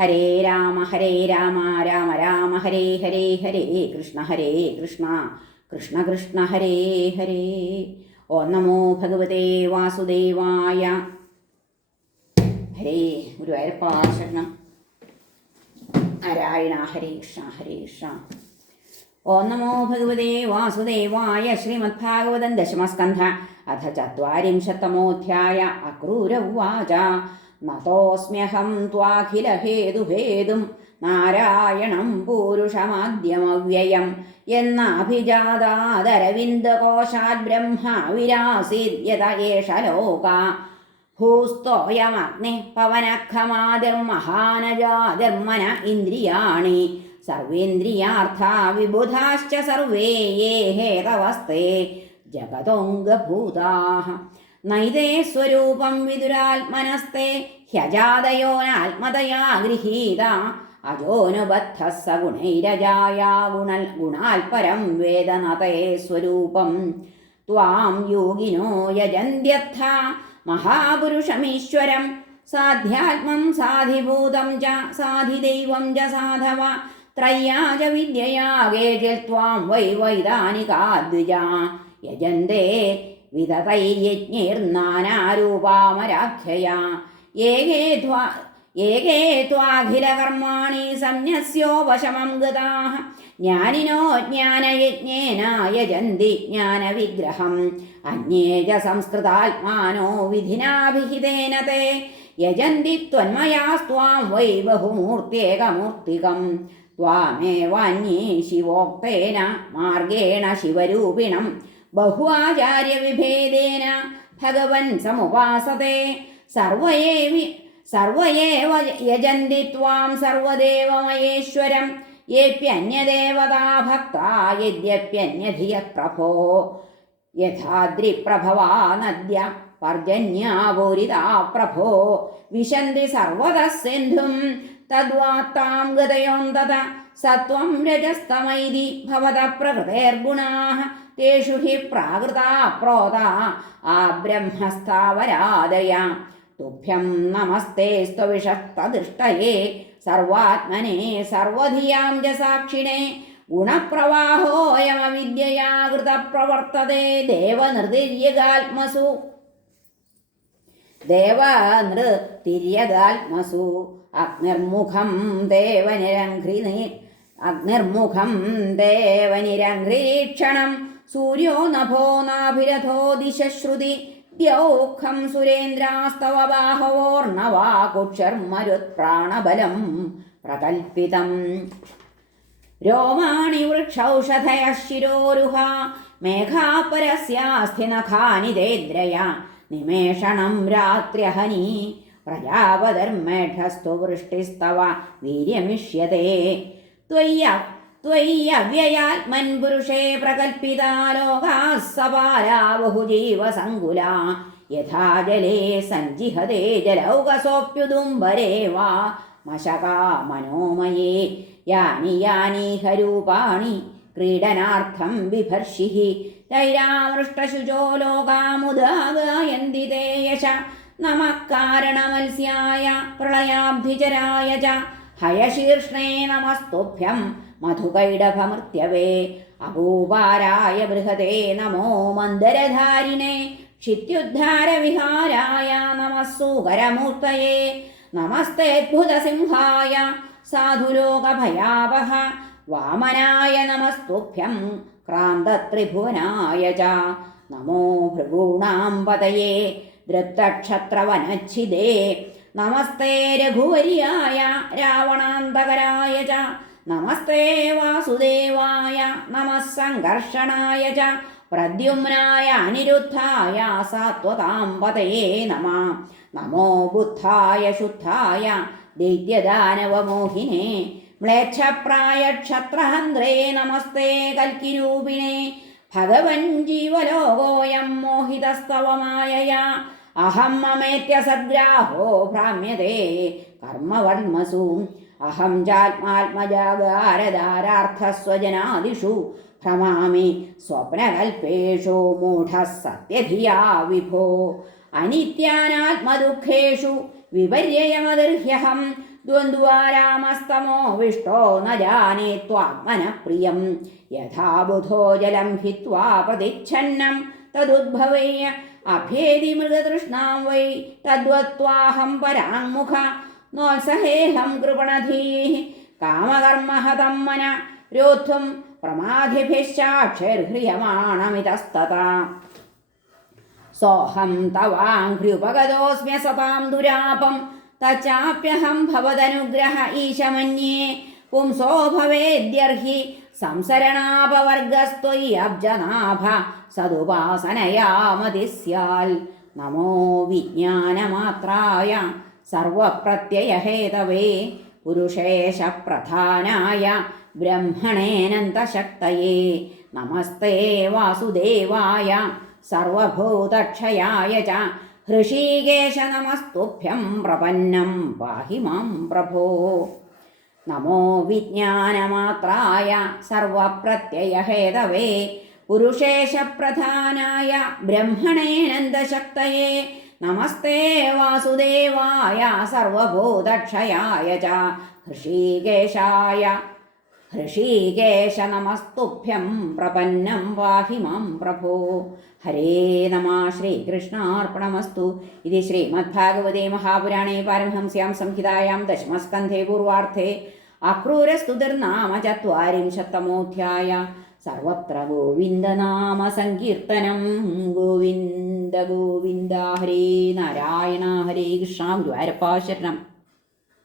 ഹരേ രാമ ഹരേ രാമ രാമ രാമ ഹരേ ഹരേ ഹരേ കൃഷ്ണ ഹരേ കൃഷ്ണ കൃഷ്ണ കൃഷ്ണ ഹരേ ഹരേ. ഓ നമോ ഭഗവതേ വാസുദേവായ. ഹരേ ഗുരുവായൂരപ്പാ ശരണം നാരായണ ഹരേ കൃഷ്ണ ഹരേ കൃഷ്ണ. ഓം നമോ ഭഗവതേ വാസുദേവായ. ശ്രീമദ്ഭാഗവതം ദശമസ്കന്ധ. അഥ ചത്വാരിംശത്തമോധ്യായ അക്രൂര ഉവാച. നതോസ്മ്യഹം ത്വാഖിലഹേതുഭേദും നാരായണം പൂരുഷമാദ്യമവ്യയം എന്നാഭിജാതാദരവിന്ദകോശാത് ബ്രഹ്മ വിരാസീദ്യത ഏഷ ലോക. ഭൂസ്തോയമഗ്നി പവനഖമാതിർമഹാനജാതിർമന ഇന്ദ്രിയാണി. സർവേന്ദ്രിയാർത്ഥാ വിബുധാശ്ച സർവേ യേ ഹേതവസ്തേ ജഗതോംഗഭൂതാः നൈതേ സ്വരൂപം വിദുരാത്മനസ്തേ ഹ്യജാതയോനാത്മതയാ ഗൃഹീത. അജോനുബദ്ധ സഗുണൈരജായാ ഗുണൈരജായാ ഗുണൽ ഗുണാൽപരം വേദനതേ സ്വരൂപം. ത്വാം യോഗിനോ യജന്ത്യർത്ഥ മഹാപുരുഷമീശ്വരം. സാധ്യാത്മം സാധിഭൂതം ച സാധിദൈവം ച സാധവ. ത്രയ്യാ ച വിദ്യയാ കേചിൽ ത്വാം വൈ വൈദാനികാദ്വിജ യജന്തേ വിതതൈര്യജ്ഞൈർനാനാരൂപാമരാഖ്യയാ ഏകേ ത്വാ ഏകേ ത്വാഖിലകർമാണി സംന്യസ്യോപശമം ജ്ഞാനിനോ ജ്ഞാനയജ്ഞേന ജ്ഞാനവിഗ്രഹം. അന്യേജ സംസ്കൃതാത്മാനോ വിധിനാഭിഹിതേന തേ. യജന്തി ത്വന്മയാസ്ത്വാം വൈ ബഹുമൂർത്തേകമൂർത്തികം. ത്വാമേവാന്യേ ശിവോക്തേന മാർഗേണ ശിവരൂപിണം. ബഹുആചാര്യവിഭേദേന ഭഗവൻ സമുപാസത്തെ സർവയേവി സർവയേവ യജന്തി ത്വാം സർവദേവമയേശ്വരം യേപ്യന്യദേവതാ ഭക്ത യദ്യപ്യന്യധിയ പ്രഭോ യഥാദ്രിപ്രഭവാ നദ്യ പർജന്യാപൂരിതാ പ്രഭോ. വിശന്തി സർവത സിന്ധും തദ്വാത്താം ഗതയോന്തത സത്വം രജസ്തമൈതി ഭവത പ്രകൃതേർഗുണാः തേഷു ഹി പ്രാകൃതാ പ്രോത ആ ബ്രഹ്മസ്ഥാവരാദയ തുഭ്യം നമസ്തേ സ്ത്വവിഷസ്തദൃഷ്ടയേ സർവാത്മനെ സർവധിയാം ജസാക്ഷിണേ. ഗുണപ്രവാഹോയമവിദ്യയാകൃത പ്രവർത്തതേ കൃതപ്രവർത്തതേ ദേവനൃതിര്യകാത്മസു അഗ്നിർമുഖം ദേവനിരഘ്രി അഗ്നിർമുഖം ദേവനിരഘ്രീക്ഷണം സൂര്യോ നഭോ നാഭിരഥോ ദിശശ്രുതി. ദ്യൗഖം സുരേന്ദ്രാസ്തവ ബാഹവോർണവാ കുക്ഷർമരുത്പ്രാണബലം പ്രകൽപ്പിതം. രോമാണി വൃക്ഷൗഷധയ ശിരോരുഹ മേഘാപരസ്യാസ്ഥിനഖാനി ദേദ്രയ നിമേഷണം രാത്രിഹനി പ്രജാപതിർമേഘസ്തു വൃഷ്ടിസ്തവ വീര്യമിഷ്യത്തെ ത്വയ്യ ത്വയ്യവ്യയാത്മൻ മൻപുരുഷേ പ്രകൽപ്പിതാ ലോകാः സപാലാ ബഹുജീവസങ്കുലാ യഥാ ജലേ സഞ്ജിഹതേ ജലൗകസോപ്യുദുംബരേ വാ മശകാ മനോമയേ യാനി രൂപാണി ക്രീഡനാർത്ഥം ബിഭർഷിः തൈരാമൃഷ്ടശുചോ ലോകാമുദാഗായന്തി തേയശ നമഃ കാരണമത്സ്യായ പ്രളയാബ്ധിചരായ ച ഹയശീർഷ്ണേ നമസ്തുഭ്യം. മധുകൈഡഭമൃത്യവേ അപൂപാരായ ബൃഹതേ നമോ മന്ദരധാരിണേ. ക്ഷിത്യുദ്ധാരവിഹാരായ നമഃ സൂകരമൂർത്തയേ നമസ്തേദ്ഭുതസിംഹായ സാധുലോകഭയാവഹ. വാമനായ നമസ്തുഭ്യം. ക്രാന്തത്രിഭുവനായ ച. നമോ ഭൃഗൂണാം പതയേ ദൃപ്തക്ഷത്രവനച്ഛിദേ നമസ്തേ രഘുവരിയായ രാവണാന്തകരായ ച. നമസ്തേ വാസുദേവായ നമസ്സംഘർഷണായ ച. പ്രദ്യുമ്നായ അനിരുദ്ധായ സാത്വതാം പതയേ നമ. നമോ ബുദ്ധായ ശുദ്ധായ ദൈത്യദാനവമോഹിനെ. മ്ലേച്ഛപ്രായ ക്ഷത്രഹന്ത്രേ നമസ്തേ കൽക്കിരൂപിണേ. ഭഗവൻ ജീവലോകോയം മോഹിതസ്തവമായയാ. അഹം മമേത്യ സദ്ഗ്രാഹോ ഭ്രാമ്യതേ കർമ്മവർമ്മസു. അഹം ചാത്മാത്മജാഗാരധാരാർത്ഥസ്വജനാദിഷു. ഭ്രമാമി സ്വപ്നകൽപ്പേഷു മൂഢ സത്യധിയാ വിഭോ. അനിത്യാനാത്മദുഃഖേഷു വിപര്യയമദർഹ്യഹം ദ്വന്ദ്വാരാമസ്തമോ വിഷ്ടോ ന ജാനേ ത്വാത്മന പ്രിയം യഥാബുധോ ജലം ഹിത്വാ പ്രതിച്ഛന്നം. തദുദ്ഭവേയ अभ्येदि मृगतृष्णां वै तद्वत्त्वाहं पराङ्मुख नोत्सहेऽहं कृपणधीः कामकर्महतं मन रोद्धुं प्रमाधिभिश्चाक्षैर्ह्रियमाणमितस्तता सोऽहं तवाङ्घ्र्युपगतोऽस्म्यसतां दुरापं तच्चाप्यहं भवदनुग्रह ईशमन्ये पुंसो भवेद्यर्हि संसरणापवर्गस्त्वय्यब्जनाभ സംസരണാപവർഗസ്ത്വയി അബ്ജനാഭ സതുപാസനയാമതി സ്യാൽ നമോ വിജ്ഞാനമാത്രായ സർവപ്രത്യയഹേതവേ. പുരുഷേശപ്രധാനായ ബ്രഹ്മണേനന്തശക്തയേ നമസ്തേ വാസുദേവായ സർവഭൂതക്ഷയായ ച. ഹൃഷീകേശ നമസ്തുഭ്യം പ്രപന്നം പാഹി മാം പ്രഭോ. നമോ വിജ്ഞാനമാത്രായ സർവപ്രത്യയഹേതവേ. പുരുഷേശപ്രധാനായ ബ്രഹ്മണേനന്ദശക്തയേ നമസ്തേ വാസുദേവായ സർവഭൂതക്ഷയായ ച ഹൃഷീകേശായ ഹൃഷീകേശ നമസ്തുഭ്യം പ്രപന്നം പാഹി മാം പ്രഭോ. ഹരേ നമ ശ്രീകൃഷ്ണാർപ്പണമസ്തു. ഇത് ശ്രീമദ്ഭാഗവതേ മഹാപുരാണേ പാരമഹംസ്യാം സംഹിതായാം ദശമസ്കന്ധേ പൂർവാർത്ഥേ. അക്രൂരസ്തുതിർനാമ ചത്വാരിംശത്തമോധ്യായ സർവത്ര ഗോവിന്ദനാമ സങ്കീർത്തനം. ഗോവിന്ദ ഗോവിന്ദ ഹരേ നാരായണ ഹരേ കൃഷ്ണ ഗുരുവായൂരപ്പ ശരണം.